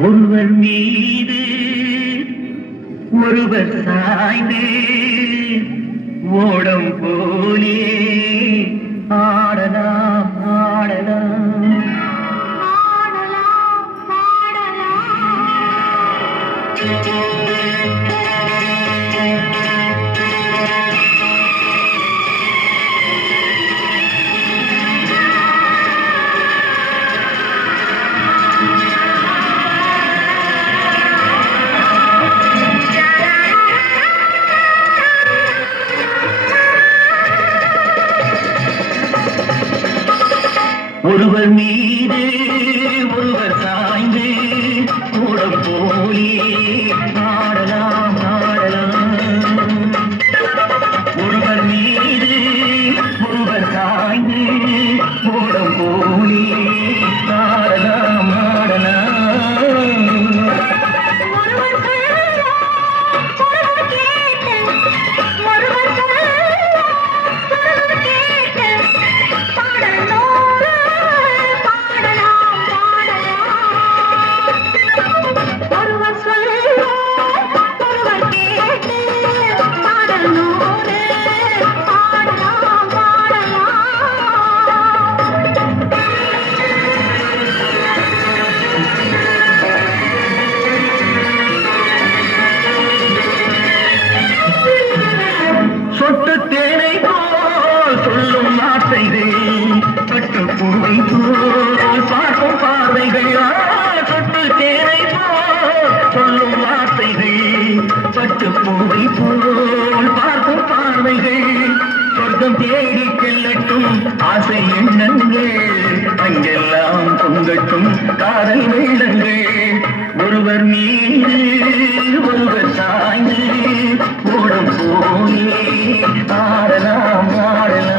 ஒருவர் மீது ஒருவர் சாய்ந்து ஓடம் போலே ஆடலாம் ஆடலாம் ஆடலாம் ஒருவர் மீது ஒருவர் சாய்ந்து ஓடம் போலே ஆடலாம் ஆடலாம் ஒருவர் மீது ஒருவர் சாய்ந்து ஓடம் போலே ஆடலாம் ஆடலாம் ஒருவர் சொல்ல ஒருவர் கேட்டு ஒருவர் சொல்ல ஒருவர் கேட்டு பாடலோடு பாடலாம் ஒருவர் சொல்ல ஒருவர் கேட்டு பாடலோடு பாடலாம் சொட்டு தேனை போல் சொல்லும் வார்த்தைகள் பட்டு பூவை போல் பார்க்கும் பார்வைகள் சொட்டு தேனை போல் சொல்லும் வார்த்தைகள் பட்டு பூவை போல் பார்க்கும் பார்வைகள் சொர்க்கம் தேடி செல்லட்டும் ஆசை எண்ணங்கள் அங்கெல்லாம் பொங்கட்டும் காதல் வெள்ளங்கள் ஒருவர் மீது ஒருவர் சாய்ந்து ஓடம் போலே ஆடலாம் ஆடலாம்